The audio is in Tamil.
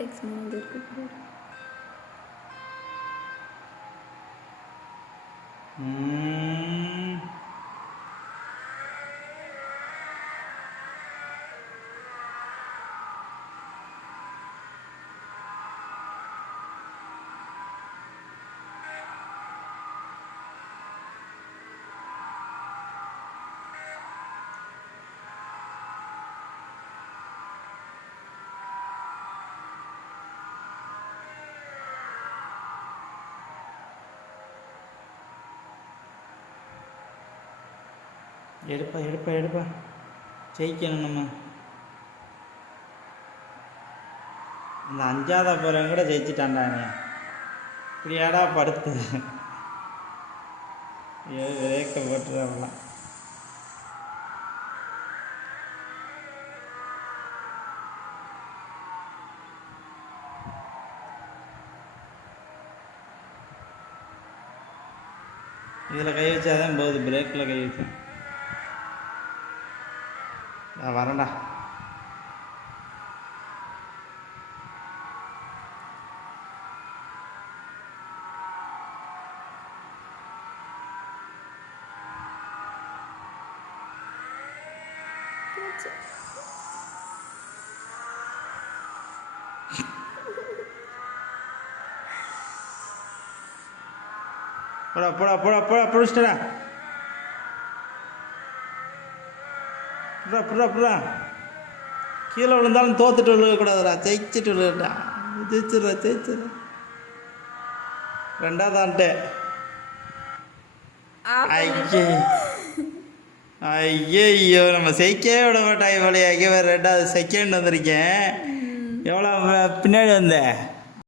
டெக்ஸ் மேனேஜர் கூப்பிடுறாரு. எடுப்பா ஜெயிக்கணும் நம்ம. இந்த 5ஆவதா போகிறவங்க கூட ஜெயிச்சிட்டான்டானே, இப்படியாடா படுத்து வேக்க போட்டுறாங்களாம். இதில் கை வச்சாதான் போகுது, பிரேக்கில் கை வச்சேன். வரேன்டா. போடா பிடிச்சிட்டா. புறா கீழே விழுந்தாலும் தோத்துட்டு விழுகக்கூடாதுடா, ஜெயிச்சுட்டு விழுடா. ஜெயிச்சிடுறா 2ஆவதான்ட்டு. ஐயோ நம்ம ஜெயிக்கவே விட மாட்டாங்க போலையாக்கி. 2ஆவது செகண்ட் வந்திருக்கேன். எவ்வளோ பின்னாடி வந்தேன்?